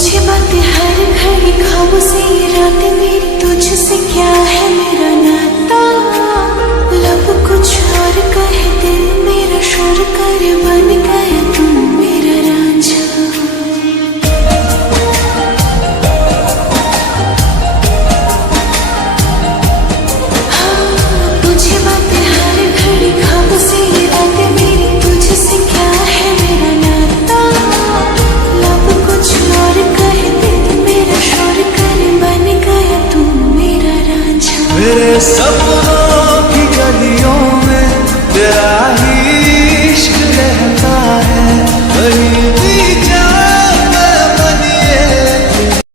तुझे बातें हर घड़ी ख्वाबों से ये रात मेरी तुझसे क्या है मेरा नाता। लब कुछ और कहे दिल मेरा शोर कर बन गया